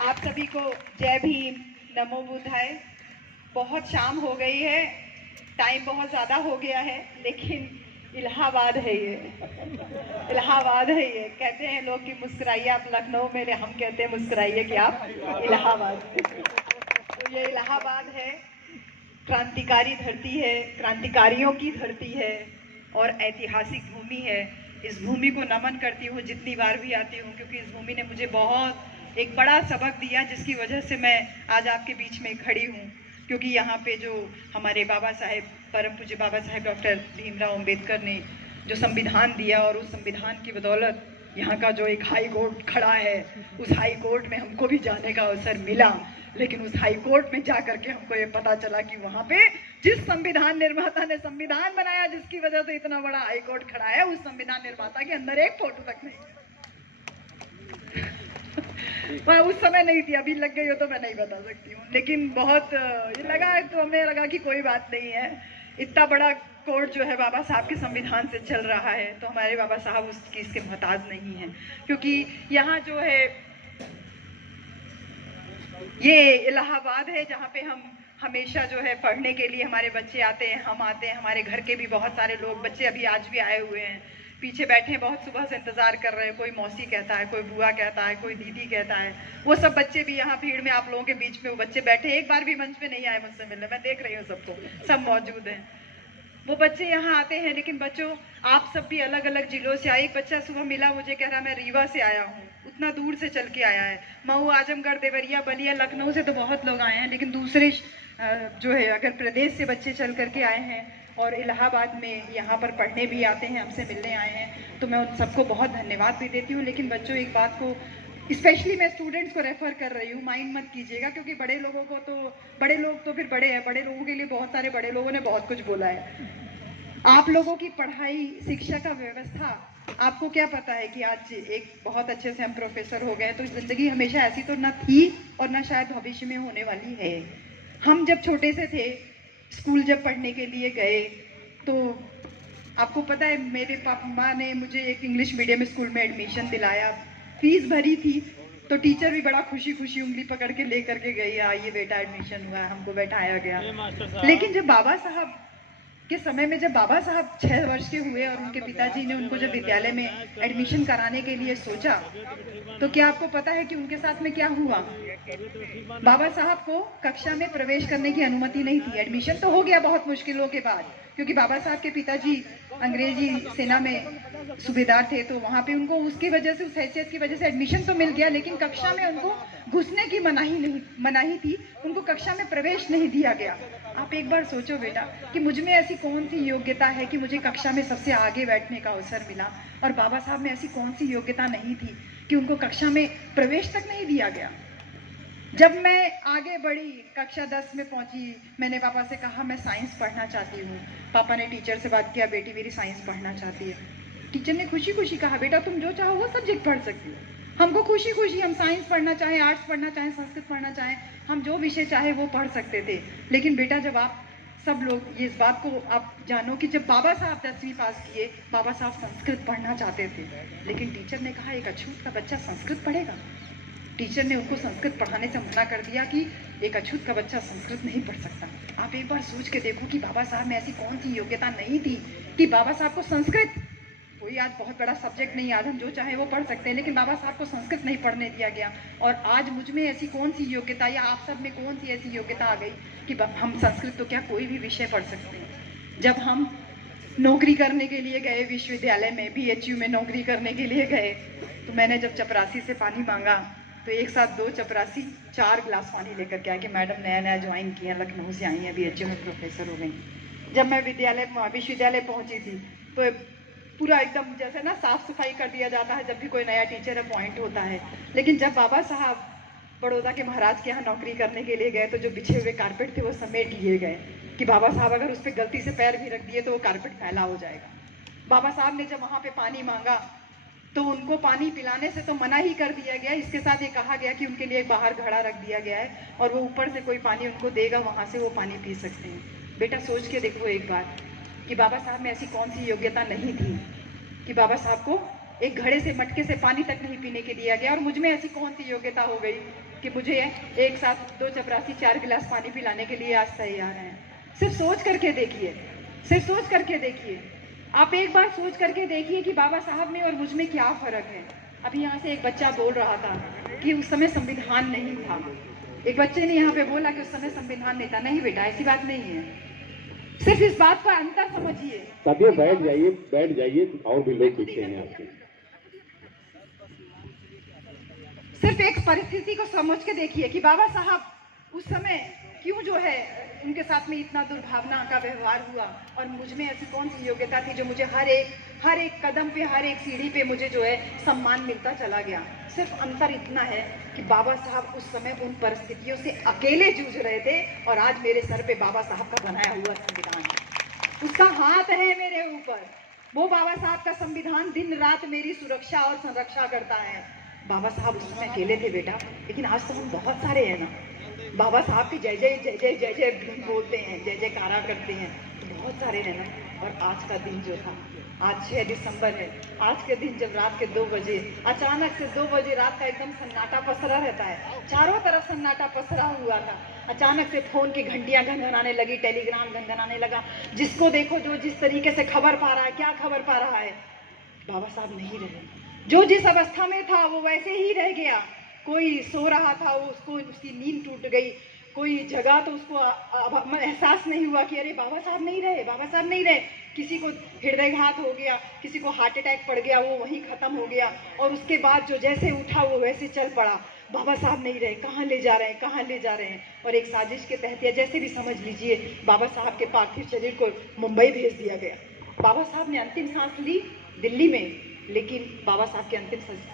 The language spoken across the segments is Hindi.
आप सभी को जय भीम, नमो बुद्धाय। बहुत शाम हो गई है, टाइम बहुत ज़्यादा हो गया है, लेकिन इलाहाबाद है ये, इलाहाबाद है ये। कहते हैं लोग कि मुस्कुराइए आप लखनऊ में, हम कहते हैं मुस्कुराइए कि आप इलाहाबाद में। तो ये इलाहाबाद है, क्रांतिकारी धरती है, क्रांतिकारियों की धरती है और ऐतिहासिक भूमि है। इस भूमि को नमन करती हूँ जितनी बार भी आती हूँ, क्योंकि इस भूमि ने मुझे बहुत एक बड़ा सबक दिया, जिसकी वजह से मैं आज आपके बीच में खड़ी हूँ। क्योंकि यहाँ पे जो हमारे बाबा साहेब, परम पूज्य बाबा साहेब डॉक्टर भीमराव अंबेडकर ने जो संविधान दिया, और उस संविधान की बदौलत यहाँ का जो एक हाई कोर्ट खड़ा है, उस हाई कोर्ट में हमको भी जाने का अवसर मिला। लेकिन उस हाई कोर्ट में जा करके हमको ये पता चला कि वहाँ पे जिस संविधान निर्माता ने संविधान बनाया, जिसकी वजह से इतना बड़ा हाई कोर्ट खड़ा है, उस संविधान निर्माता के अंदर एक फोटो तक नहीं है। वहाँ उस समय नहीं थी, अभी लग गई हो तो मैं नहीं बता सकती हूँ, लेकिन बहुत ये लगा, तो हमें लगा कि कोई बात नहीं है। इतना बड़ा कोर्ट जो है बाबा साहब के संविधान से चल रहा है, तो हमारे बाबा साहब उसकी इसके मोहताज नहीं है। क्योंकि यहाँ जो है ये इलाहाबाद है, जहाँ पे हम हमेशा जो है पढ़ने के लिए हमारे बच्चे आते हैं, हम आते हैं, हमारे घर के भी बहुत सारे लोग, बच्चे अभी आज भी आए हुए हैं, पीछे बैठे हैं, बहुत सुबह से इंतजार कर रहे हैं। कोई मौसी कहता है, कोई बुआ कहता है, कोई दीदी कहता है। वो सब बच्चे भी यहाँ भीड़ में, आप लोगों के बीच में वो बच्चे बैठे, एक बार भी मंच पे नहीं आए मुझसे मिलने, मैं देख रही हूँ सबको, सब मौजूद हैं। वो बच्चे यहाँ आते हैं, लेकिन बच्चों आप सब भी अलग अलग जिलों से आए। एक बच्चा सुबह मिला मुझे, कह रहा मैं रीवा से आया हूँ, उतना दूर से चल के आया है। मऊ, आजमगढ़, देवरिया, बलिया, लखनऊ से तो बहुत लोग आए हैं, लेकिन दूसरे जो है अगर प्रदेश से बच्चे चल करके आए हैं और इलाहाबाद में यहाँ पर पढ़ने भी आते हैं, हमसे मिलने आए हैं, तो मैं उन सबको बहुत धन्यवाद भी देती हूँ। लेकिन बच्चों एक बात को स्पेशली मैं स्टूडेंट्स को रेफर कर रही हूँ, माइंड मत कीजिएगा, क्योंकि बड़े लोगों को तो, बड़े लोग तो फिर बड़े हैं, बड़े लोगों के लिए बहुत सारे बड़े लोगों ने बहुत कुछ बोला है। आप लोगों की पढ़ाई, शिक्षा का व्यवस्था, आपको क्या पता है कि आज एक बहुत अच्छे से हम प्रोफेसर हो गए, तो जिंदगी हमेशा ऐसी तो ना थी और ना शायद भविष्य में होने वाली है। हम जब छोटे से थे, स्कूल जब पढ़ने के लिए गए, तो आपको पता है मेरे पापा ने मुझे एक इंग्लिश मीडियम स्कूल में एडमिशन दिलाया, फीस भरी थी, तो टीचर भी बड़ा खुशी खुशी उंगली पकड़ के लेकर के गई, आइए बेटा एडमिशन हुआ है, हमको बैठाया गया। लेकिन जब बाबा साहब के समय में, जब बाबा साहब 6 वर्ष के हुए और उनके पिताजी ने उनको जब विद्यालय में एडमिशन कराने के लिए सोचा, तो क्या आपको पता है कि उनके साथ में क्या हुआ? बाबा साहब को कक्षा में प्रवेश करने की अनुमति नहीं थी। एडमिशन तो हो गया बहुत मुश्किलों के बाद, क्योंकि बाबा साहब के पिताजी अंग्रेजी सेना में सूबेदार थे, तो वहां पे उनको उसकी वजह से, उस हैसियत की वजह से एडमिशन तो मिल गया, लेकिन कक्षा में उनको घुसने की मनाही थी, उनको कक्षा में प्रवेश नहीं दिया गया। आप एक बार सोचो बेटा कि मुझ में ऐसी कौन सी योग्यता है कि मुझे कक्षा में सबसे आगे बैठने का अवसर मिला, और बाबा साहब में ऐसी कौन सी योग्यता नहीं थी कि उनको कक्षा में प्रवेश तक नहीं दिया गया। जब मैं आगे बढ़ी, कक्षा 10 में पहुंची, मैंने पापा से कहा मैं साइंस पढ़ना चाहती हूँ। पापा ने टीचर से बात किया, बेटी मेरी साइंस पढ़ना चाहती है। टीचर ने खुशी खुशी कहा, बेटा तुम जो चाहो वो सब्जेक्ट पढ़ सकती हो। हमको खुशी खुशी, हम साइंस पढ़ना चाहें, आर्ट्स पढ़ना चाहें, संस्कृत पढ़ना चाहें, हम जो विषय चाहे वो पढ़ सकते थे। लेकिन बेटा जब आप सब लोग ये इस बात को आप जानो कि जब बाबा साहब 10वीं पास किए, बाबा साहब संस्कृत पढ़ना चाहते थे, लेकिन टीचर ने कहा एक अछूत का बच्चा संस्कृत पढ़ेगा। टीचर ने उनको संस्कृत पढ़ाने से मना कर दिया कि एक अछूत का बच्चा संस्कृत नहीं पढ़ सकता। आप एक बार सोच के देखो कि बाबा साहब में ऐसी कौन सी योग्यता नहीं थी कि बाबा साहब को संस्कृत, कोई आज बहुत बड़ा सब्जेक्ट नहीं, आज हम जो चाहे वो पढ़ सकते हैं, लेकिन बाबा साहब को संस्कृत नहीं पढ़ने दिया गया। और आज मुझ में ऐसी कौन सी योग्यता, या आप सब में कौन सी ऐसी योग्यता आ गई कि हम संस्कृत तो क्या कोई भी विषय पढ़ सकते हैं। जब हम नौकरी करने के लिए गए विश्वविद्यालय में, BHU में नौकरी करने के लिए गए, तो मैंने जब चपरासी से पानी मांगा, तो एक साथ 2 चपरासी 4 गिलास पानी लेकर के आए कि मैडम नया नया ज्वाइन किया, लखनऊ से आई हैं, BHU में प्रोफेसर हो गई। जब मैं विश्वविद्यालय पहुंची थी, तो पूरा एकदम जैसे ना साफ सफाई कर दिया जाता है जब भी कोई नया टीचर अपॉइंट होता है। लेकिन जब बाबा साहब बड़ौदा के महाराज के यहाँ नौकरी करने के लिए गए, तो जो बिछे हुए कारपेट थे वो समेट लिए गए कि बाबा साहब अगर उस पर गलती से पैर भी रख दिए तो वो कारपेट फैला हो जाएगा। बाबा साहब ने जब वहाँ पे पानी मांगा, तो उनको पानी पिलाने से तो मना ही कर दिया गया, इसके साथ ये कहा गया कि उनके लिए बाहर घड़ा रख दिया गया है, और वो ऊपर से कोई पानी उनको देगा, वहाँ से वो पानी पी सकते हैं। बेटा सोच के देखो एक बार कि बाबा साहब में ऐसी कौन सी योग्यता नहीं थी कि बाबा साहब को एक घड़े से, मटके से पानी तक नहीं पीने के दिया गया, और मुझ में ऐसी कौन सी योग्यता हो गई कि मुझे एक साथ 2 चपरासी 4 गिलास पानी पिलाने के लिए आज तैयार हैं। सिर्फ सोच करके देखिए, सिर्फ सोच करके देखिए। आप एक बार सोच करके देखिए कि बाबा साहब में और मुझ में क्या फ़र्क है। अभी यहाँ से एक बच्चा बोल रहा था कि उस समय संविधान नहीं था। एक बच्चे ने यहाँ पे बोला कि उस समय संविधान नहीं था। नहीं बेटा, ऐसी बात नहीं है। सिर्फ इस बात का अंतर समझिए। साथियों बैठ जाइए, और भी लोग पीछे हैं आपके। सिर्फ एक परिस्थिति को समझ के देखिए कि बाबा साहब उस समय क्यों जो है उनके साथ में इतना दुर्भावना का व्यवहार हुआ, और मुझ में ऐसी कौन सी योग्यता थी जो मुझे हर एक कदम पे, हर एक सीढ़ी पे मुझे जो है सम्मान मिलता चला गया। सिर्फ अंतर इतना है कि बाबा साहब उस समय उन परिस्थितियों से अकेले जूझ रहे थे, और आज मेरे सर पे बाबा साहब का बनाया हुआ संविधान है, उसका हाथ है मेरे ऊपर। वो बाबा साहब का संविधान दिन रात मेरी सुरक्षा और संरक्षा करता है। बाबा साहब उस समय अकेले थे बेटा, लेकिन आज तो हम बहुत सारे हैं ना। बाबा साहब की जय जय जय जय जय जय बोलते हैं, जय जयकारा करते हैं, तो बहुत सारे हैं ना। और आज का दिन जो था, आज 6 दिसंबर है, आज के दिन जब रात के 2 बजे अचानक से 2 बजे रात का एकदम सन्नाटा पसरा रहता है, चारों तरफ सन्नाटा पसरा हुआ था। अचानक से फोन की घंटियां घनघनाने लगी, टेलीग्राम घनघनाने लगा। जिसको देखो जो जिस तरीके से खबर पा रहा है, क्या खबर पा रहा है, बाबा साहब नहीं रहे। जो जिस अवस्था में था वो वैसे ही रह गया। कोई सो रहा था, वो उसको उसकी नींद टूट गई। कोई जगह तो उसको एहसास नहीं हुआ कि अरे बाबा साहब नहीं रहे, बाबा साहब नहीं रहे। किसी को हृदयघात हो गया, किसी को हार्ट अटैक पड़ गया, वो वहीं खत्म हो गया। और उसके बाद जो जैसे उठा वो वैसे चल पड़ा। बाबा साहब नहीं रहे, कहाँ ले जा रहे हैं, कहाँ ले जा रहे हैं। और एक साजिश के तहत या जैसे भी समझ लीजिए, बाबा साहब के पार्थिव शरीर को मुंबई भेज दिया गया। बाबा साहब ने अंतिम सांस ली दिल्ली में, लेकिन बाबा साहब के अंतिम सांस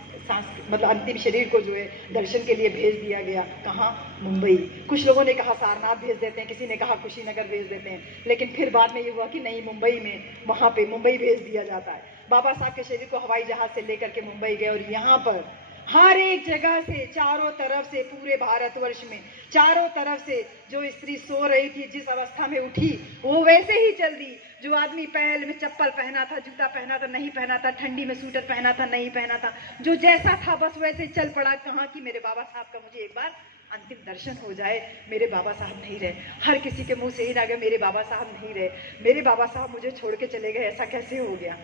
मतलब अंतिम शरीर को जो है दर्शन के लिए भेज दिया गया। कहाँ? मुंबई। कुछ लोगों ने कहा सारनाथ भेज देते हैं, किसी ने कहा कुशीनगर भेज देते हैं, लेकिन फिर बाद में ये हुआ कि नहीं, मुंबई में, वहाँ पे मुंबई भेज दिया जाता है। बाबा साहब के शरीर को हवाई जहाज से लेकर के मुंबई गए, और यहाँ पर हर एक जगह से, चारों तरफ से, पूरे भारतवर्ष में चारों तरफ से जो स्त्री सो रही थी, जिस अवस्था में उठी वो वैसे ही चल दी। जो आदमी पैर में चप्पल पहना था, जूता पहना था, नहीं पहना था, ठंडी में स्वेटर पहना था, नहीं पहना था, जो जैसा था बस वैसे चल पड़ा। कहाँ कि मेरे बाबा साहब का मुझे एक बार अंतिम दर्शन हो जाए। मेरे बाबा साहब नहीं रहे। हर किसी के मुंह से ही ना गया, मेरे बाबा साहब नहीं रहे, मेरे बाबा साहब मुझे छोड़ के चले गए, ऐसा कैसे हो गया।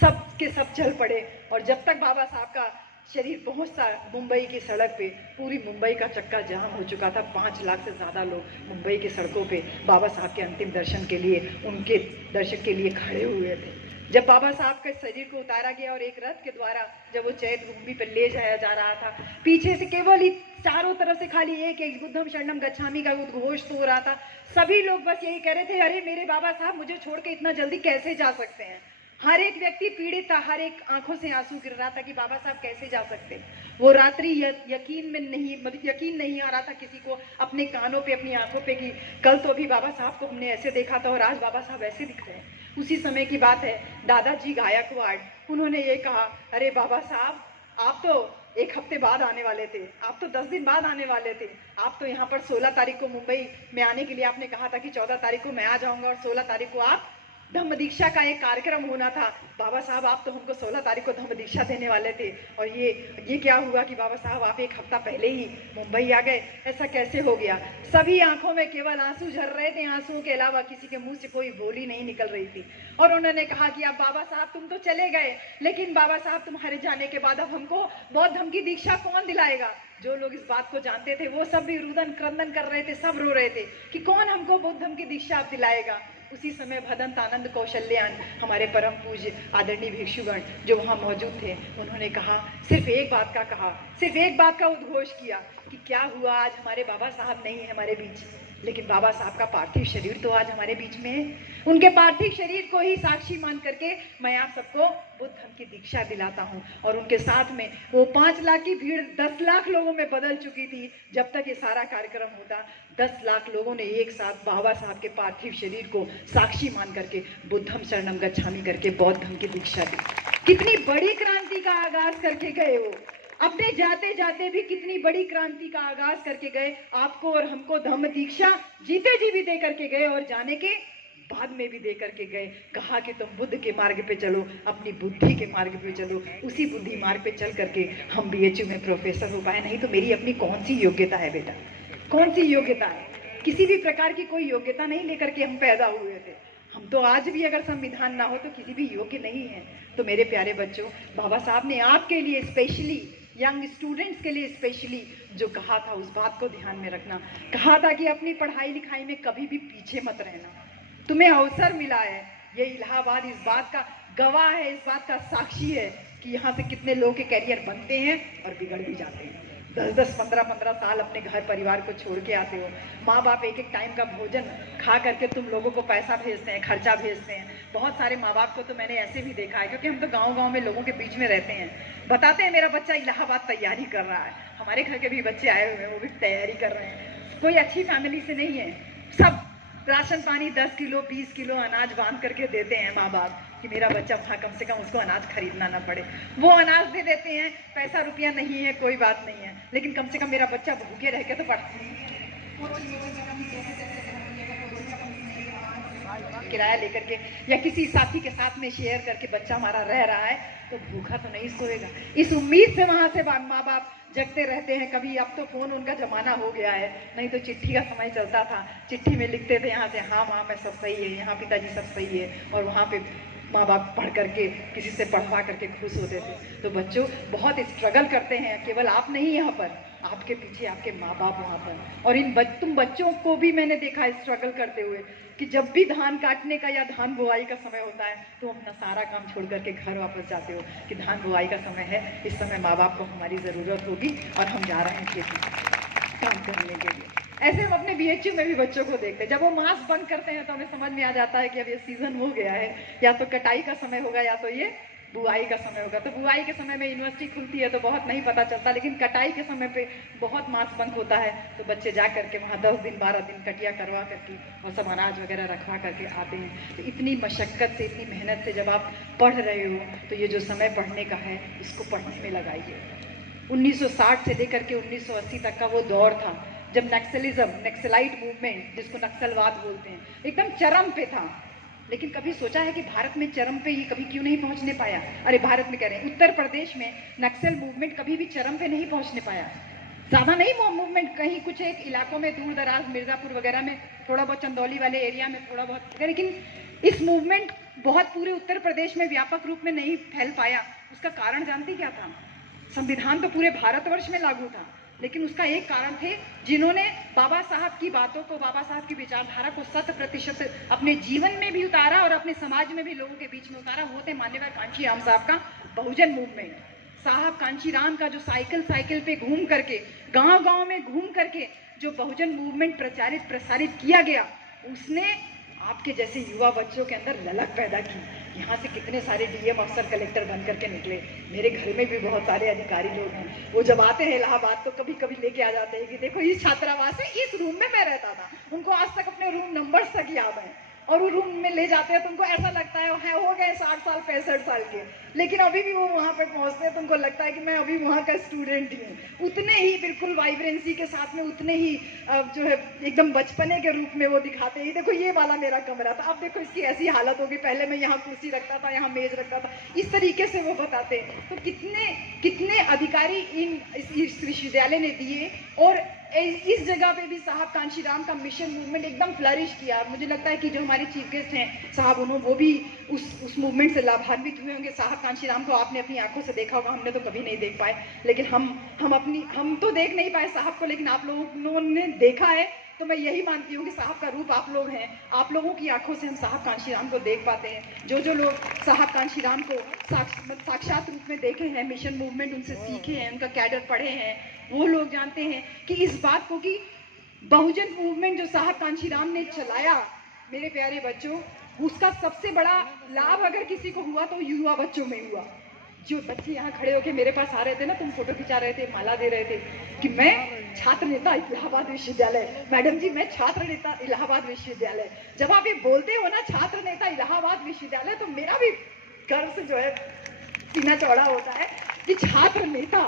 सब के सब चल पड़े, और जब तक बाबा साहब का शरीर पहुंचता मुंबई की सड़क पे, पूरी मुंबई का चक्का जाम हो चुका था। 5 लाख से ज़्यादा लोग मुंबई की सड़कों पे बाबा साहब के अंतिम दर्शन के लिए, उनके दर्शन के लिए खड़े हुए थे। जब बाबा साहब के शरीर को उतारा गया और एक रथ के द्वारा जब वो चैत भूमि पर ले जाया जा रहा था, पीछे से केवल ही चारों तरफ से खाली एक एक बुद्धम शरणम गच्छामि का उद्घोष तो हो रहा था। सभी लोग बस यही कह रहे थे, अरे मेरे बाबा साहब मुझे छोड़ के इतना जल्दी कैसे जा सकते हैं। हर एक व्यक्ति पीड़ित था, हर एक आंखों से आंसू गिर रहा था कि बाबा साहब कैसे जा सकते। वो रात्रि यकीन में नहीं, मतलब यकीन नहीं आ रहा था किसी को अपने कानों पे, अपनी आंखों पे कि कल तो अभी बाबा साहब को हमने ऐसे देखा था और आज बाबा साहब ऐसे दिख रहे हैं। उसी समय की बात है, दादाजी गायकवाड़, उन्होंने ये कहा, अरे बाबा साहब आप तो 1 हफ्ते बाद आने वाले थे, आप तो 10 दिन बाद आने वाले थे। आप तो यहाँ पर 16 तारीख को मुंबई में आने के लिए आपने कहा था कि 14 तारीख को मैं आ जाऊंगा, और 16 तारीख को आप धम्म दीक्षा का एक कार्यक्रम होना था। बाबा साहब आप तो हमको 16 तारीख को धम्म दीक्षा देने वाले थे, और ये क्या हुआ कि बाबा साहब आप 1 हफ्ता पहले ही मुंबई आ गए, ऐसा कैसे हो गया। सभी आंखों में केवल आंसू झर रहे थे, आंसुओं के अलावा किसी के मुंह से कोई बोली नहीं निकल रही थी। और उन्होंने कहा कि अब बाबा साहब तुम तो चले गए, लेकिन बाबा साहब तुम्हारे जाने के बाद अब हमको बौद्ध धर्म की दीक्षा कौन दिलाएगा। जो लोग इस बात को जानते थे वो सब भी रुदन क्रंदन कर रहे थे, सब रो रहे थे कि कौन हमको बौद्ध धर्म की दीक्षा आप दिलाएगा। उसी समय भदंत आनंद कौशल्यान, हमारे परम पूज्य आदरणीय भिक्षुगण जो वहाँ मौजूद थे, उन्होंने कहा, सिर्फ एक बात का कहा, सिर्फ एक बात का उद्घोष किया कि क्या हुआ, आज हमारे बाबा साहब नहीं है हमारे बीच, लेकिन बाबा साहब का पार्थिव शरीर तो आज हमारे बीच में है। उनके पार्थिव शरीर को ही साक्षी मान करके मैं आप सबको बुद्ध धर्म की दीक्षा दिलाता हूँ। और उनके साथ में वो 5 लाख की भीड़ 10 लाख लोगों में बदल चुकी थी। जब तक ये सारा कार्यक्रम होता, 10 लाख लोगों ने एक साथ बाबा साहब के पार्थिव शरीर को साक्षी मान करके बुद्धम शरणम गच्छामि करके बौद्ध धर्म की दीक्षा दी। कितनी बड़ी क्रांति का आगाज करके गए वो, अपने जाते जाते भी कितनी बड़ी क्रांति का आगाज करके गए। आपको और हमको धम्म दीक्षा जीते जी भी दे करके गए, और जाने के बाद में भी दे करके गए, कहा कि तुम बुद्ध के मार्ग पे चलो, अपनी बुद्धि के मार्ग पे चलो। उसी बुद्धि मार्ग पे चल करके हम BHU में प्रोफेसर हो पाए। नहीं तो मेरी अपनी कौन सी योग्यता है बेटा, कौन सी योग्यता है? किसी भी प्रकार की कोई योग्यता नहीं लेकर के हम पैदा हुए थे। हम तो आज भी अगर संविधान ना हो तो किसी भी योग्य नहीं है। तो मेरे प्यारे बच्चों, बाबा साहब ने आपके लिए स्पेशली, यंग स्टूडेंट्स के लिए स्पेशली जो कहा था, उस बात को ध्यान में रखना। कहा था कि अपनी पढ़ाई लिखाई में कभी भी पीछे मत रहना। तुम्हें अवसर मिला है, ये इलाहाबाद इस बात का गवाह है, इस बात का साक्षी है कि यहाँ से कितने लोगों के कैरियर बनते हैं और बिगड़ भी जाते हैं। 10-10, 15-15 साल अपने घर परिवार को छोड़ के आते हो। माँ बाप एक एक टाइम का भोजन खा करके तुम लोगों को पैसा भेजते हैं, खर्चा भेजते हैं। बहुत सारे माँ बाप को तो मैंने ऐसे भी देखा है, क्योंकि हम तो गांव-गांव में लोगों के बीच में रहते हैं। बताते हैं मेरा बच्चा इलाहाबाद तैयारी कर रहा है। हमारे घर के भी बच्चे आए हुए हैं, वो भी तैयारी कर रहे हैं। कोई अच्छी फैमिली से नहीं है, सब राशन पानी 10 किलो 20 किलो अनाज बांध करके देते हैं माँ बाप कि मेरा बच्चा वहाँ कम से कम उसको अनाज खरीदना ना पड़े। वो अनाज दे देते हैं, पैसा रुपया नहीं है, कोई बात नहीं है, लेकिन कम से कम मेरा बच्चा भूखे रह के तो किराया लेकर के या किसी साथी के साथ में शेयर करके बच्चा हमारा रह रहा है तो भूखा तो नहीं सोएगा। इस उम्मीद से वहां से माँ बाप जगते रहते हैं। कभी अब तो फोन उनका जमाना हो गया है, नहीं तो चिट्ठी का समय चलता था। चिट्ठी में लिखते थे यहाँ से, हाँ माँ मैं सब सही है, यहाँ पिताजी सब सही है, और वहाँ पे माँ बाप पढ़ करके किसी से पढ़वा करके खुश होते थे। तो बच्चों बहुत स्ट्रगल करते हैं, केवल आप नहीं, यहाँ पर आपके पीछे आपके माँ बाप वहाँ पर। और तुम बच्चों को भी मैंने देखा स्ट्रगल करते हुए कि जब भी धान काटने का या धान बुआई का समय होता है तो अपना सारा काम छोड़ करके घर वापस जाते हो कि धान बुआई का समय है, इस समय माँ बाप को हमारी ज़रूरत होगी और हम जा रहे हैं खेती काम करने के लिए। ऐसे हम अपने BHU में भी बच्चों को देखते हैं। जब वो मास्क बंद करते हैं तो हमें समझ में आ जाता है कि अब ये सीजन हो गया है, या तो कटाई का समय होगा या तो ये बुआई का समय होगा। तो बुआई के समय में यूनिवर्सिटी खुलती है तो बहुत नहीं पता चलता, लेकिन कटाई के समय पे बहुत मास्क बंद होता है तो बच्चे जा करके वहाँ 10 दिन 12 दिन कटिया करवा करके और सब अनाज वगैरह रखवा करके आते हैं। तो इतनी मशक्क़त से, इतनी मेहनत से जब आप पढ़ रहे हो तो ये जो समय पढ़ने का है इसको पढ़ने में लगाइए। 1960 से लेकर के 1980 तक का वो दौर था जब नक्सलाइट मूवमेंट, जिसको नक्सलवाद बोलते हैं, एकदम चरम पे था। लेकिन कभी सोचा है कि भारत में चरम पे ये कभी क्यों नहीं पहुंचने पाया? अरे भारत में कह रहे हैं, उत्तर प्रदेश में नक्सल मूवमेंट कभी भी चरम पे नहीं पहुंचने पाया। ज़्यादा नहीं मूवमेंट, कहीं कुछ एक इलाकों में दूर दराज मिर्ज़ापुर वगैरह में थोड़ा बहुत, चंदौली वाले एरिया में थोड़ा बहुत, लेकिन इस मूवमेंट बहुत पूरे उत्तर प्रदेश में व्यापक रूप में नहीं फैल पाया। उसका कारण जानते क्या था? संविधान तो पूरे भारतवर्ष में लागू था, लेकिन उसका एक कारण थे जिन्होंने बाबा साहब की बातों को, बाबा साहब की विचारधारा को 100% अपने जीवन में भी उतारा और अपने समाज में भी लोगों के बीच में उतारा। वो थे माननीय कांचीराम साहब का बहुजन मूवमेंट। साहब कांचीराम का जो साइकिल पे घूम करके, गांव-गांव में घूम करके जो बहुजन मूवमेंट प्रसारित किया गया, उसने आपके जैसे युवा बच्चों के अंदर ललक पैदा की। यहाँ से कितने सारे DM अफसर कलेक्टर बन करके निकले। मेरे घर में भी बहुत सारे अधिकारी लोग हैं, वो जब आते हैं इलाहाबाद तो कभी कभी लेके आ जाते हैं कि देखो इस छात्रावास में, इस रूम में मैं रहता था। उनको आज तक अपने रूम नंबर्स तक याद है, और वो रूम में ले जाते हैं तो उनको ऐसा लगता है हो गए 60 साल 65 साल के, लेकिन अभी भी वो वहाँ पे पहुँचते हैं तो उनको लगता है कि मैं अभी वहाँ का स्टूडेंट ही हूँ। उतने ही बिल्कुल वाइब्रेंसी के साथ में, उतने ही जो है एकदम बचपने के रूप में वो दिखाते हैं। देखो ये वाला मेरा कमरा था, अब देखो इसकी ऐसी हालत होगी, पहले मैं यहाँ कुर्सी रखता था, यहाँ मेज रखता था, इस तरीके से वो बताते हैं। तो कितने अधिकारी इस विश्वविद्यालय ने दिए, और इस जगह पे भी साहब कांशीराम का मिशन मूवमेंट एकदम फ्लरिश किया। मुझे लगता है कि जो हमारे चीफ गेस्ट हैं साहब, उन्होंने वो भी उस मूवमेंट से लाभान्वित हुए होंगे। साहब कांशीराम को आपने अपनी आंखों से देखा होगा, हमने तो कभी नहीं देख पाए, लेकिन हम तो देख नहीं पाए साहब को, लेकिन आप लोगों ने देखा है। तो मैं यही मानती हूँ कि साहब का रूप आप लोग हैं, आप लोगों की आंखों से हम साहब कांशीराम को देख पाते हैं। जो लोग साहब कांशीराम को साक्षात रूप में देखे हैं, मिशन मूवमेंट उनसे सीखे हैं, उनका कैडर पढ़े हैं, वो लोग जानते हैं कि इस बात को कि बहुजन मूवमेंट जो साहब कांशीराम ने चलाया, मेरे प्यारे बच्चों, उसका सबसे बड़ा लाभ अगर किसी को हुआ तो युवा बच्चों में हुआ। जो बच्चे यहाँ खड़े होके मेरे पास आ रहे थे ना, तुम फोटो खिंचा रहे थे, माला दे रहे थे कि मैं छात्र नेता इलाहाबाद विश्वविद्यालय, मैडम जी मैं छात्र नेता इलाहाबाद विश्वविद्यालय। जब आप ये बोलते हो ना छात्र नेता इलाहाबाद विश्वविद्यालय, तो मेरा भी गर्व से जो है सीना चौड़ा होता है कि छात्र नेता,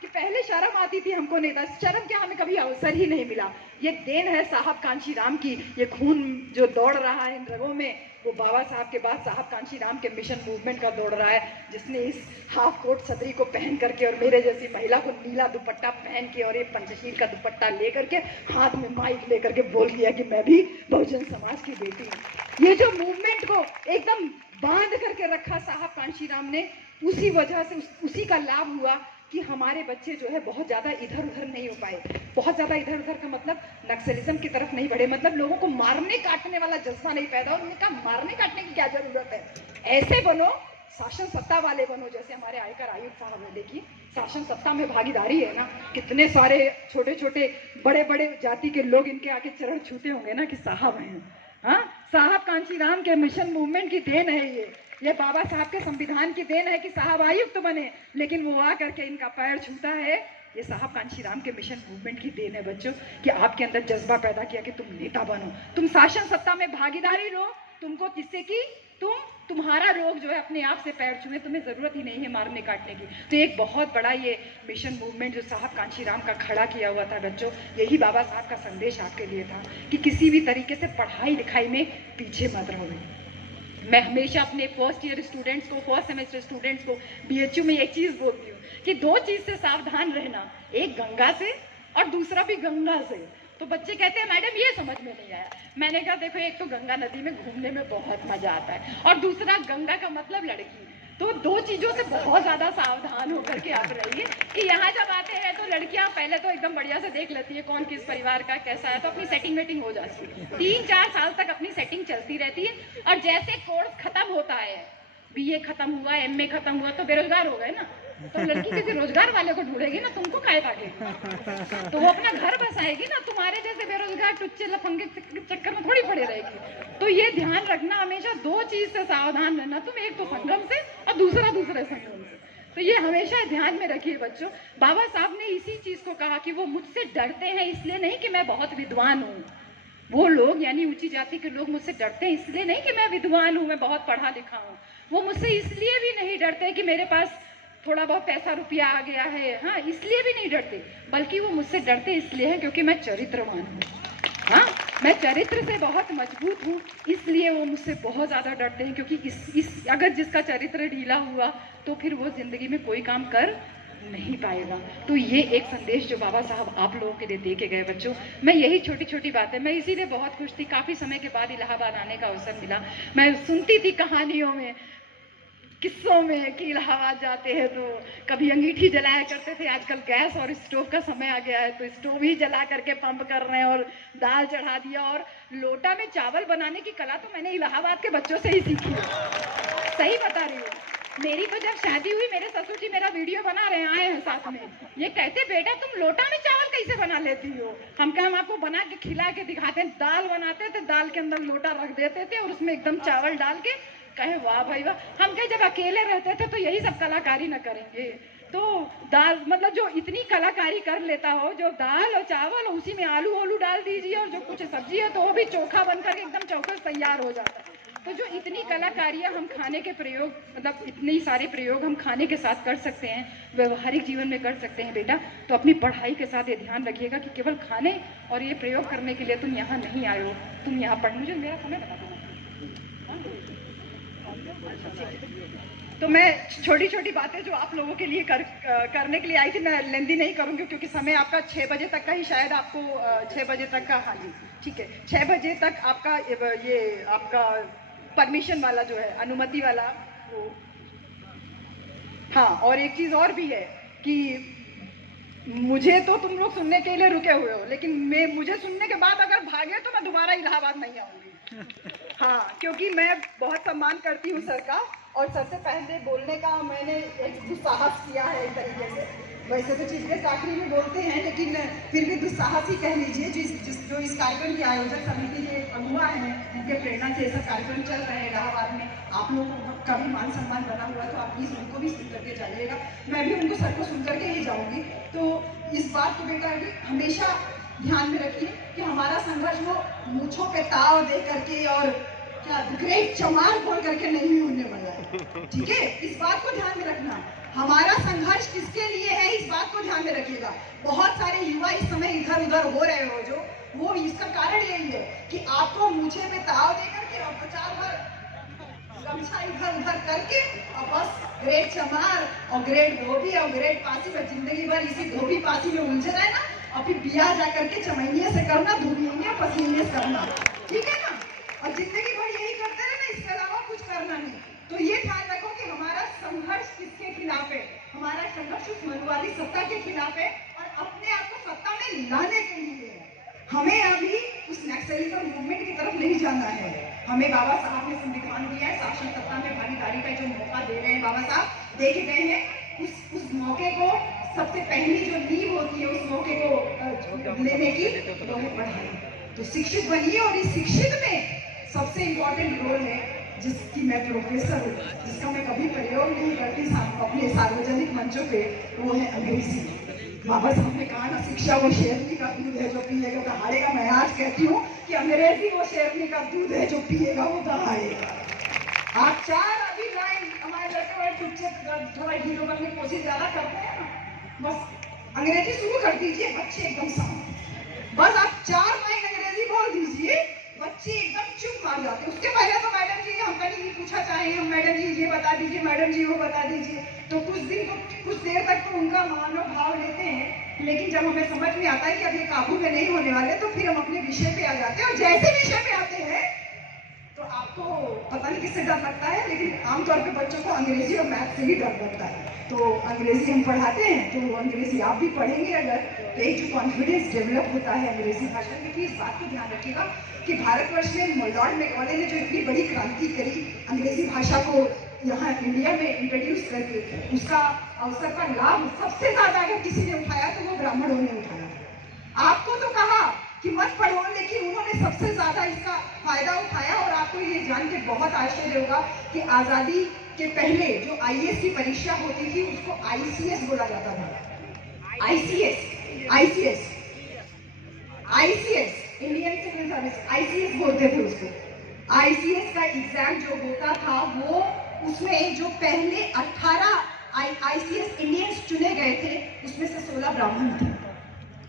कि पहले शर्म आती थी हमको नहीं था, शर्म क्या, हमें कभी अवसर ही नहीं मिला। ये देन है साहब कांशीराम की, ये खून जो दौड़ रहा है इन रगों में वो बाबा साहब के बाद साहब कांशीराम के मिशन मूवमेंट का दौड़ रहा है, जिसने इस हाफ कोट सदरी को पहन करके और मेरे जैसी महिला को नीला दुपट्टा पहन के और ये पंचशील का दुपट्टा लेकर के हाथ में माइक लेकर के बोल दिया कि मैं भी बहुजन समाज की बेटी हूँ। ये जो मूवमेंट को एकदम बांध करके रखा साहब कांशीराम ने, उसी वजह से उसी का लाभ हुआ कि हमारे बच्चे जो है बहुत ज़्यादा इधर उधर नहीं हो पाए। बहुत ज़्यादा इधर उधर का मतलब नक्सलिज्म की तरफ नहीं बढ़े, मतलब लोगों को मारने काटने वाला जज्बा नहीं पैदा। और उन्होंने कहा मारने काटने की क्या जरूरत है, ऐसे बनो शासन सत्ता वाले बनो, जैसे हमारे आयकर आयुक्त साहब ने। देखिए शासन सत्ता में भागीदारी है ना, कितने सारे छोटे छोटे बड़े बड़े जाति के लोग इनके आके चरण छूते होंगे ना कि साहब हैं। हाँ, साहब कांशीराम के मिशन मूवमेंट की देन है ये बाबा साहब के संविधान की देन है कि साहब आयुक्त बने, लेकिन वो आ करके इनका पैर छूता है। ये साहब कांशीराम के मिशन मूवमेंट की देन है बच्चों, कि आपके अंदर जज्बा पैदा किया कि तुम नेता बनो, तुम शासन सत्ता में भागीदारी लो। तुमको किससे की, तुम्हारा लोग जो है अपने आप से पैर छुए, तुम्हें जरूरत ही नहीं है मारने काटने की। तो एक बहुत बड़ा ये मिशन मूवमेंट जो साहब कांशीराम का खड़ा किया हुआ था बच्चों, यही बाबा साहब का संदेश आपके लिए था कि किसी भी तरीके से पढ़ाई लिखाई में पीछे मत रहो। मैं हमेशा अपने फर्स्ट ईयर स्टूडेंट्स को, फर्स्ट सेमेस्टर स्टूडेंट्स को बीएचयू में एक चीज बोलती हूँ कि दो चीज से सावधान रहना, एक गंगा से और दूसरा भी गंगा से। तो बच्चे कहते हैं मैडम ये समझ में नहीं आया। मैंने कहा देखो, एक तो गंगा नदी में घूमने में बहुत मजा आता है और दूसरा गंगा का मतलब लड़की। तो दो चीजों से बहुत ज्यादा सावधान होकर के आप रहिए कि यहाँ जब आते हैं तो लड़कियां पहले तो एकदम बढ़िया से देख लेती है कौन किस परिवार का कैसा है, तो अपनी सेटिंग वेटिंग हो जाती है। 3-4 साल तक अपनी सेटिंग चलती रहती है और जैसे कोर्स खत्म होता है, बीए खत्म हुआ, एमए खत्म हुआ, तो बेरोजगार हो गए ना, तो लड़की किसी रोजगार वाले को ढूंढेगी ना, तुमको काहे काटेगी, तो वो अपना घर बसाएगी ना, तुम्हारे जैसे बेरोजगार टुच्चे लफंगे चक्कर में थोड़ी पड़े रहेगी। तो ये ध्यान रखना हमेशा, दो चीज से सावधान रहना तुम, एक तो संगम से और दूसरा दूसरे संगम से। तो ये हमेशा ध्यान में रखिए बच्चों। बाबा साहब ने इसी चीज को कहा कि वो मुझसे डरते हैं इसलिए नहीं कि मैं बहुत विद्वान हूँ, वो लोग यानी ऊंची जाति के लोग मुझसे डरते हैं इसलिए नहीं कि मैं विद्वान हूँ, मैं बहुत पढ़ा लिखा हूँ, वो मुझसे इसलिए भी नहीं डरते कि मेरे पास थोड़ा बहुत पैसा रुपया आ गया है, हाँ इसलिए भी नहीं डरते, बल्कि वो मुझसे डरते इसलिए है क्योंकि मैं चरित्रवान हूँ। हाँ, मैं चरित्र से बहुत मजबूत हूँ, इसलिए वो मुझसे बहुत ज़्यादा डरते हैं, क्योंकि इस अगर जिसका चरित्र ढीला हुआ तो फिर वो जिंदगी में कोई काम कर नहीं पाएगा। तो ये एक संदेश जो बाबा साहब आप लोगों के लिए दे के गए बच्चों। मैं यही छोटी छोटी बातें, मैं इसीलिए बहुत खुश थी, काफ़ी समय के बाद इलाहाबाद आने का अवसर मिला। मैं सुनती थी कहानियों में, किस्सों में कि इलाहाबाद जाते हैं तो कभी अंगीठी जलाया करते थे, आजकल गैस और स्टोव का समय आ गया है तो स्टोव ही जला करके पंप कर रहे हैं और दाल चढ़ा दिया। और लोटा में चावल बनाने की कला तो मैंने इलाहाबाद के बच्चों से ही सीखी है, सही बता रही हूँ। मेरी तो जब शादी हुई, मेरे ससुर जी मेरा वीडियो बना रहे आए हैं साथ में, ये कहते बेटा तुम लोटा में चावल कैसे बना लेती हो। हम कहे हम आपको बना के खिला के दिखाते हैं। दाल बनाते थे, दाल के अंदर लोटा रख देते थे और उसमें एकदम चावल डाल के, कहे वाह भाई वाह। हम कहे जब अकेले रहते थे तो यही सब कलाकारी न करेंगे, तो दाल मतलब जो इतनी कलाकारी कर लेता हो, जो दाल और चावल और उसी में आलू ओलू डाल दीजिए और जो कुछ सब्जी है तो वो भी चोखा बनकर के एकदम चौकस तैयार हो जाता है। तो जो इतनी कलाकारियाँ हम खाने के प्रयोग, मतलब इतने सारे प्रयोग हम खाने के साथ कर सकते हैं, व्यवहारिक जीवन में कर सकते हैं बेटा, तो अपनी पढ़ाई के साथ ये ध्यान रखिएगा कि केवल खाने और ये प्रयोग करने के लिए तुम यहाँ नहीं आए हो, तुम यहाँ पढ़। मुझे मेरा समय बता दो। तो मैं छोटी छोटी बातें जो आप लोगों के लिए करने के लिए आई थी, मैं लेंदी नहीं करूँगी क्योंकि समय आपका 6 बजे तक का ही, शायद आपको 6 बजे तक का, हाँ जी ठीक है, 6 बजे तक आपका ये आपका परमिशन वाला जो है, अनुमति वाला वो। हाँ, और एक चीज़ और भी है कि मुझे तो तुम लोग सुनने के लिए रुके हुए हो, लेकिन मुझे सुनने के बाद अगर भागे तो मैं दोबारा इलाहाबाद नहीं आऊँगी। हाँ, क्योंकि मैं बहुत सम्मान करती हूँ सर का, और सर से पहले बोलने का मैंने एक दुस्साहस किया है एक तरीके से। वैसे तो चीफ गेस्ट आखिरी में बोलते हैं, लेकिन फिर भी दुस्साहस ही कह लीजिए। जो इस कार्यक्रम की आयोजक समिति के अगुआ हैं, जिनके प्रेरणा से ये सब कार्यक्रम चल रहे हैं इलाहाबाद में, आप लोगों का भी मान सम्मान बना हुआ है, तो आप प्लीज़ उनको भी सुन करके जाइएगा। मैं भी उनको सर को सुन करके ही जाऊँगी। तो इस बात को बेटा हमेशा ध्यान में रखिए कि हमारा संघर्ष वो मूंछों पे ताव दे करके और क्या ग्रेट चमार बोल करके नहीं होने वाला है, ठीक है। इस बात को ध्यान में रखना, हमारा संघर्ष किसके लिए है, इस बात को ध्यान में रखिएगा। बहुत सारे युवा इस समय इधर उधर हो रहे हो जो, वो इसका कारण यही है कि आपको मुझे में ताव देकर के और प्रचार भर गमछा इधर उधर करके और बस ग्रेड चमार और ग्रेड धोबी और ग्रेड पासी में जिंदगी भर इसी धोबी पासी में उलझे रहना और फिर बियाह जा करके चमैनिया से करना, धुबिया पसीने से करना, ठीक है ना। और जिंदगी भर यही करते रहना, इसके अलावा कुछ करना नहीं। तो ये ख्याल रखो कि हमारा संघर्ष किसके खिलाफ है, हमारा संघर्ष उस मनुवादी सत्ता के खिलाफ है और अपने आप को सत्ता में लाने के लिए है। हमें अभी उस नक्सलिज्म मूवमेंट की तरफ नहीं जाना है। हमें बाबा साहब ने संविधान दिया है, शासन सत्ता में भागीदारी का जो मौका दे रहे हैं बाबा साहब, दे के गए हैं। उस मौके को सबसे पहली जो नींव होती है उस मौके को लेने की वो है पढ़ाई। तो शिक्षित बनिए और इस शिक्षित में सबसे इम्पोर्टेंट रोल है जिसकी मैं प्रोफेसर हूँ, जिसका मैं कभी प्रयोग नहीं करती अपने सार्वजनिक मंचों पे, वो है अंग्रेजी। बाबा साहब ने कहा ना, शिक्षा वो शेरनी का दूध है जो पिएगा वो दहाड़ेगा। मैं आज कहती हूँ कि अंग्रेजी वो शेरनी का दूध है जो पिएगा वो दहाड़ेगा। आप चार अभी लाइन हमारे लड़के वाले पिक्चर थोड़ा हीरो बनने की कोशिश ज्यादा करते हैं ना, बस अंग्रेजी शुरू कर दीजिए, बच्चे एकदम शांत। बस आप 4 लाइन अंग्रेजी बोल दीजिए, बच्चे एकदम चुप मार जाते हैं। उसके पहले तो मैडम जी हम कहीं नहीं पूछा चाहेंगे, हम मैडम जी ये बता दीजिए, मैडम जी वो बता दीजिए। तो कुछ देर तक तो उनका मानव भाव लेते हैं, लेकिन जब हमें समझ में आता है कि अब ये काबू में नहीं होने वाले, तो फिर हम अपने विषय पे आ जाते हैं। और जैसे विषय पे आते हैं तो आपको पता नहीं किससे डर लगता है, लेकिन आमतौर पे बच्चों को अंग्रेजी और मैथ से ही डर लगता है। तो अंग्रेजी हम पढ़ाते हैं, तो अंग्रेजी आप भी पढ़ेंगे अगर, तो एक जो कॉन्फिडेंस डेवलप होता है अंग्रेजी भाषा में। इस बात को ध्यान रखिएगा कि भारतवर्ष में लॉर्ड मैकॉले ने जो इतनी बड़ी क्रांति करी अंग्रेजी भाषा को यहाँ इंडिया में इंट्रोड्यूस करके, उसका अवसर का लाभ सबसे ज्यादा अगर किसी ने उठाया तो वो ब्राह्मणों ने उठाया। आपको तो कहा कि मत पढ़ो, लेकिन उन्होंने सबसे ज्यादा इसका फायदा उठाया। और आपको ये जान के बहुत आश्चर्य होगा कि आजादी के पहले जो आईएएस की परीक्षा होती थी उसको आईसीएस बोला जाता था। ICS Indian civil service, ICS बोलते थे उसको। आईसीएस का एग्जाम जो होता था वो, उसमें जो पहले 18 आईसीएस इंडियंस चुने गए थे उसमें से 16 ब्राह्मण थे,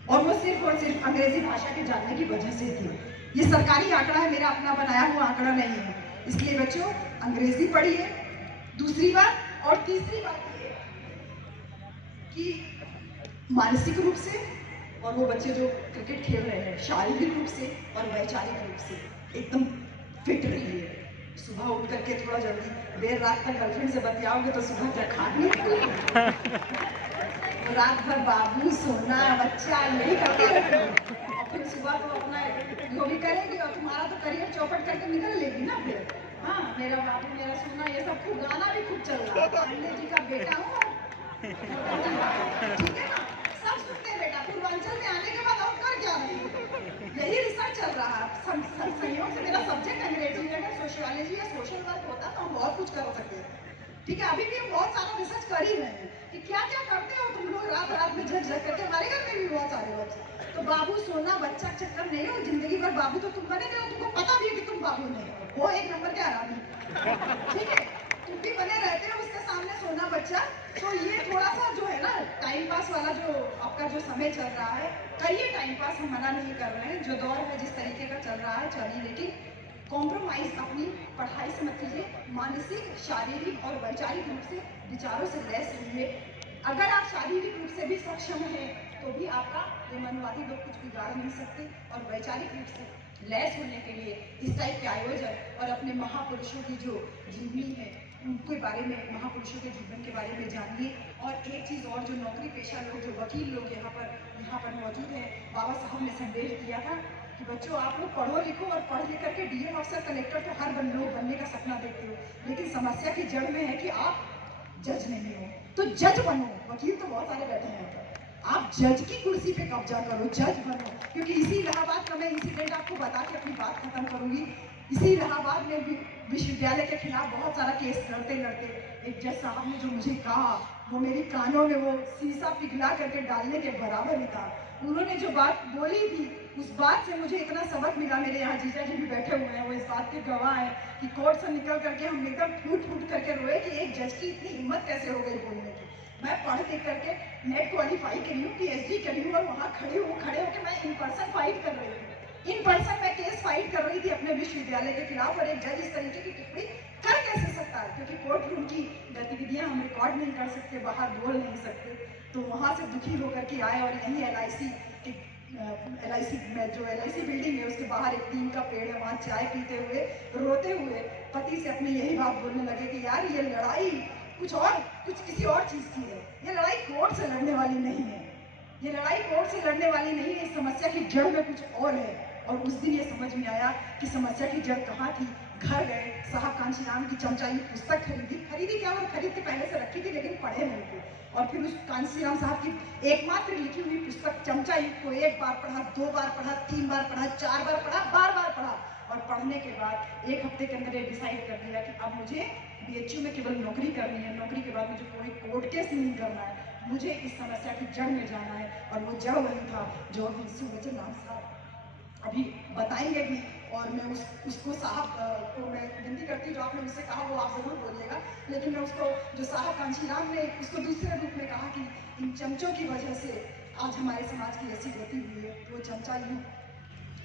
और वो सिर्फ और सिर्फ अंग्रेजी भाषा के जानने की वजह से थी। ये सरकारी आंकड़ा है, मेरा अपना बनाया हुआ आंकड़ा नहीं है। इसलिए बच्चों अंग्रेजी पढ़िए, दूसरी बात। और तीसरी बात ये कि मानसिक रूप से, और वो बच्चे जो क्रिकेट खेल रहे हैं, शारीरिक रूप से और वैचारिक रूप से एकदम फिट रहिए। सुबह उठ करके थोड़ा जल्दी, देर रात तक गर्लफ्रेंड से बतियाओगे तो सुबह क्या खाट नहीं रात भर बाबू सोना बच्चा यही करते रहते हो, और फिर सुबह तो अपना जो भी करेगी और तुम्हारा तो करियर चौपट करके निकल लेगी ना फिर। हाँ, मेरा बाबू मेरा सोना ये सब खूब, गाना भी खूब चल रहा है, पांडे जी का बेटा हूँ, ठीक है ना, सब सुनते हैं बेटा। पूर्वांचल में आने के बाद और कर क्या रही हो, यही रिसर्च चल रहा है। संयोग से मेरा सब्जेक्ट अंग्रेजी है, अगर सोशियोलॉजी या सोशल वर्क होता तो हम बहुत कुछ कर सकते हैं, ठीक है। अभी भी हम बहुत सारा रिसर्च कर ही रहे हैं कि क्या क्या करते हो तुम लोग रात रात में झक झक करके। हमारे घर में भी बहुत सारे बच्चे, तो बाबू सोना बच्चा चक्कर नहीं हो, जिंदगी भर बाबू तो तुम बने रहो, तुमको पता भी है कि तुम बाबू नहीं हो, एक नंबर के आरामी, ठीक है, तुम भी बने रहते हो उसके सामने सोना बच्चा। तो ये थोड़ा सा जो है ना टाइम पास वाला जो आपका जो समय चल रहा है, करिए टाइम पास, हम मना नहीं कर रहे हैं। जो दौर है जिस तरीके का चल रहा है चलिए, लेकिन कॉम्प्रोमाइज अपनी पढ़ाई से मत कीजिए। मानसिक, शारीरिक और वैचारिक रूप से विचारों से लैस रहिए। अगर आप शारीरिक रूप से भी सक्षम हैं तो भी आपका ये मनवादी लोग कुछ बिगाड़ नहीं सकते। और वैचारिक रूप से लैस होने के लिए इस टाइप के आयोजन और अपने महापुरुषों की जो जीवनी है उनके बारे में, महापुरुषों के जीवन के बारे में जानिए। और एक चीज़ और, जो नौकरी पेशा लोग, जो वकील लोग यहाँ पर मौजूद हैं, बाबा साहब ने संदेश दिया था कि बच्चों आप लोग पढ़ो लिखो और पढ़ लिख करके डीएम अफसर कलेक्टर तो हर लोग बनने का सपना देखते हो, लेकिन समस्या की जड़ में है कि आप जज नहीं हो। तो जज बनो, वकील तो बहुत सारे बैठे हैं, आप जज की कुर्सी पे कब्जा करो, जज बनो। क्योंकि इसी इलाहाबाद का मैं इंसिडेंट आपको बता के अपनी बात खत्म करूंगी। इसी इलाहाबाद में भी विश्वविद्यालय के खिलाफ बहुत सारा केस लड़ते एक जज साहब ने जो मुझे कहा, वो मेरी कानों में वो शीशा पिघला करके डालने के बराबर ही था। उन्होंने जो बात बोली थी उस बात से मुझे इतना सबक मिला। मेरे यहाँ जीजा जी भी बैठे हुए हैं, वो इस बात के गवाह हैं कि कोर्ट से निकल करके हम एकदम फूट करके रोए कि एक जज की इतनी हिम्मत कैसे हो गई बोलने की। मैं पढ़ लिख करके नेट क्वालिफाई करी हूँ, पीएचडी हूँ और वहाँ खड़े होकर मैं इन पर्सन फाइट कर रही थी। इन पर्सन मैं केस फाइट कर रही थी अपने विश्वविद्यालय के खिलाफ, और एक जज इस तरीके की टिप्पणी कर कैसे सकता है, क्योंकि कोर्ट रूम की गतिविधियां हम रिकॉर्ड नहीं कर सकते, बाहर बोल नहीं सकते। तो वहाँ से दुखी होकर के आए और यहीं LIC में जो LIC बिल्डिंग है उसके बाहर एक नीम का पेड़ है, वहाँ चाय पीते हुए रोते हुए पति से अपने यही बात बोलने लगे कि यार ये लड़ाई कुछ किसी और चीज की है, ये लड़ाई कोर्ट से लड़ने वाली नहीं है, ये लड़ाई कोर्ट से लड़ने वाली नहीं है, इस समस्या की जड़ में कुछ और है। और उस दिन ये समझ में आया कि समस्या की जड़ कहाँ थी। घर गए, साहब कांशीराम की चमचाई पुस्तक खरीदी क्या, और खरीद के पहले से रखी थी लेकिन पढ़े नहीं थे। और फिर उस कांशीराम साहब की एकमात्र लिखी हुई पुस्तक चमचाई को एक बार पढ़ा, 2 बार पढ़ा, 3 बार पढ़ा, 4 बार पढ़ा, बार पढ़ा। और पढ़ने के बाद 1 हफ्ते के अंदर डिसाइड कर लिया कि अब मुझे BHU में केवल नौकरी करनी है, नौकरी के बाद मुझे कोई कोर्ट केस नहीं करना है, मुझे इस समस्या की जड़ में जाना है। और वो जड़ वही था जो सुलोचन राम साहब अभी बताएंगे भी। और मैं उसको साहब को मैं विनती करती हूँ, जो आपने मुझसे कहा वो आप जरूर बोलिएगा, लेकिन मैं उसको जो साहब कांशीराम ने उसको दूसरे रूप में कहा कि इन चमचों की वजह से आज हमारे समाज की ऐसी गति हुई है। तो चमचा युग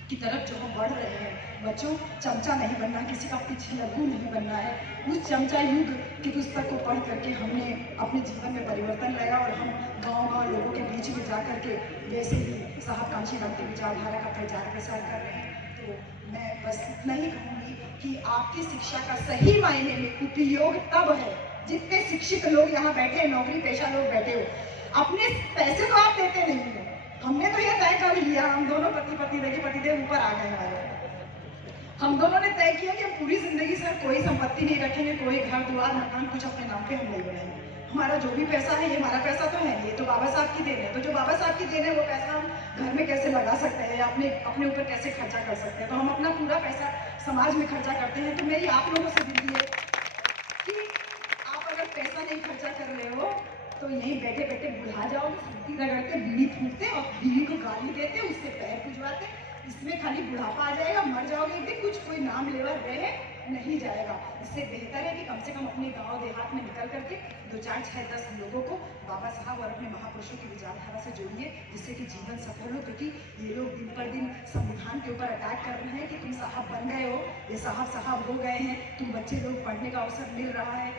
की तरफ जो हम बढ़ रहे हैं, बच्चों चमचा नहीं बनना, किसी का पीछे लघु नहीं बनना है। उस चमचा युग की पुस्तक को पढ़ करके हमने अपने जीवन में परिवर्तन लाया और हम गांव-गांव लोगों के बीच में जा करके वैसे ही साहब कांशीराम की विचारधारा का प्रचार प्रसार कर रहे हैं। तो मैं बस इतना ही कहूँगी कि आपकी शिक्षा का सही मायने में उपयोग तब है, जितने शिक्षित लोग यहाँ बैठे हैं, नौकरी पेशा लोग बैठे हो, अपने पैसे तो आप देते नहीं हो। हमने तो ये तय कर लिया, हम दोनों पतिदेव ऊपर आ गए हमारे, हम दोनों ने तय किया कि हम पूरी जिंदगी से कोई संपत्ति नहीं रखेंगे, कोई घर द्वार मकान कुछ अपने नाम पे हम नहीं बनाएंगे। हमारा जो भी पैसा है ये हमारा पैसा तो है, ये तो बाबा साहब की देन है। तो जो बाबा साहब की देन है वो पैसा हम घर में कैसे लगा सकते हैं या अपने ऊपर कैसे खर्चा कर सकते हैं। तो हम अपना पूरा पैसा समाज में खर्चा करते हैं। तो मेरी आप लोगों से विनती है कि आप अगर पैसा नहीं खर्चा कर रहे हो तो यहीं बैठे बैठे बुढ़ा जाओगे, सब्जी रगड़ते, बीड़ी फूकते और बीवी को गाली देते, उससे पैर पुजवाते, इसमें खाली बुढ़ापा आ जाएगा, मर जाओगे एक दिन, कुछ कोई नाम लेवा रह नहीं जाएगा। इससे बेहतर है कि कम से कम अपने गांव देहात में निकल करके 2, 4, 6, 10 लोगों को बाबा साहब और अपने महापुरुषों की विचारधारा से जोड़िए, जिससे कि जीवन सफल हो। क्योंकि ये लोग दिन पर दिन संविधान के ऊपर अटैक कर रहे हैं कि तुम साहब बन गए हो, ये साहब हो गए हैं, तुम बच्चे लोग पढ़ने का अवसर मिल रहा है,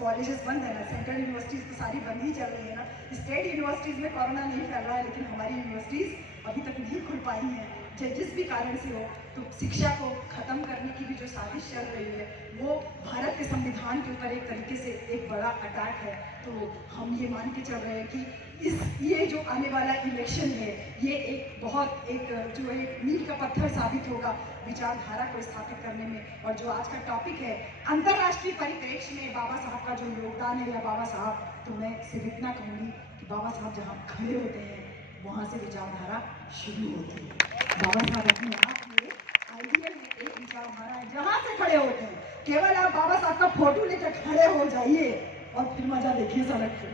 कॉलेजेस बंद है ना, सेंट्रल यूनिवर्सिटीज तो सारी बंद ही चल रही है ना, स्टेट यूनिवर्सिटीज में कोरोना नहीं फैल रहा है, लेकिन हमारी यूनिवर्सिटीज अभी तक नहीं खुल पाई हैं, चाहे जिस भी कारण से हो। तो शिक्षा को खत्म करने की भी जो साजिश चल रही है वो भारत के संविधान के ऊपर एक तरीके से एक बड़ा अटैक है। तो हम ये मान के चल रहे हैं कि ये जो आने वाला इलेक्शन है ये एक मील का पत्थर साबित होगा विचारधारा को स्थापित करने में। और जो आज का टॉपिक है अंतर्राष्ट्रीय परिप्रेक्ष्य में बाबा साहब का जो योगदान है या बाबा साहब, तो मैं सिर्फ इतना कहूँगी कि बाबा साहब जहाँ खड़े होते हैं वहाँ से विचारधारा शुरू होती है। बाबा साहब अपने आप में आइडियल में एक विचारधारा है, जहाँ से खड़े होते हैं केवल आप बाबा साहब का फोटो लेकर खड़े हो जाइए और फिर मजा देखिए सड़क पे,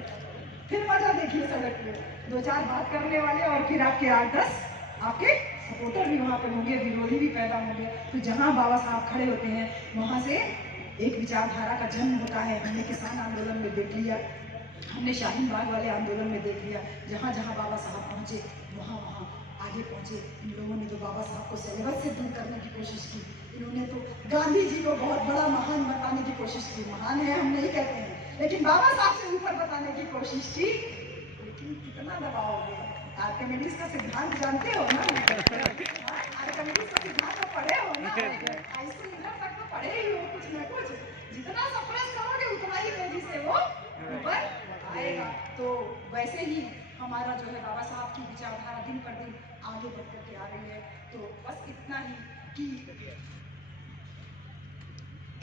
फिर मजा देखिए सड़क पे, 2-4 बात करने वाले और फिर आपके 8-10 आपके सपोर्टर भी वहाँ पर होंगे, विरोधी भी पैदा होंगे। तो जहाँ बाबा साहब खड़े होते हैं वहाँ से एक विचारधारा का जन्म होता है। हमने किसान आंदोलन में देख लिया, हमने शाहीन बाग वाले आंदोलन में देख लिया, जहाँ जहाँ बाबा साहब पहुँचे वहाँ वहाँ आगे पहुँचे। इन लोगों ने तो बाबा साहब को सिलेबस से दूर करने की कोशिश की, इन्होंने तो गांधी जी को बहुत बड़ा महान बताने की कोशिश की, महान है हम नहीं कहते हैं, लेकिन बाबा साहब से ऊपर बताने की कोशिश की। लेकिन कितना दबाओगे, आर्किमिडीज का सिद्धांत जानते हो ना, आर्किमिडीज का सिद्धांत तो पढ़े हो ना, आइसोमीटर तक तो पढ़े ही हो कुछ न कुछ, जितना सप्रेस करोगे उतना ही तेजी से वो ऊपर आएगा। तो वैसे ही हमारा जो है बाबा साहब की विचारधारा दिन पर दिन आगे बढ़ करके आ रही है। तो बस इतना ही कि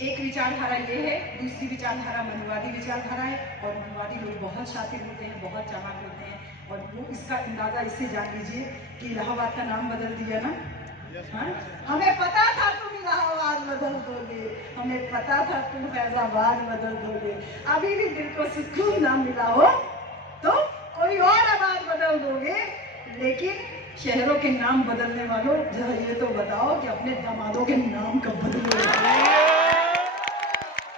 एक विचारधारा ये है, दूसरी विचारधारा मनुवादी विचारधारा है। और मनुवादी लोग बहुत शातिर होते हैं, बहुत चालाक होते हैं, और वो इसका अंदाजा इससे जान लीजिए कि इलाहाबाद का नाम बदल दिया ना, हाँ? हमें पता था तुम इलाहाबाद बदल दोगे, हमें पता था तुम फैजाबाद बदल दोगे, अभी भी दिल को सुकून ना मिला हो तो कोई और आबाद बदल दोगे। लेकिन शहरों के नाम बदलने वालों जरा ये तो बताओ कि अपने दामादों के नाम कब बदलोगे।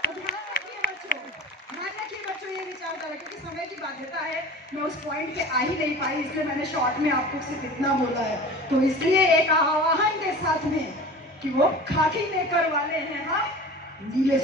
ध्यान रखिए बच्चों, ये विचारधारा लगा, क्योंकि समय की बाध्यता है, मैं उस पॉइंट पे आ ही नहीं पाई, इसलिए मैंने शॉर्ट में आपको सिर्फ इतना बोला है। तो इसलिए एक आह्वान के साथ में कि वो खाकी नेकर वाले हैं, हाँ नीले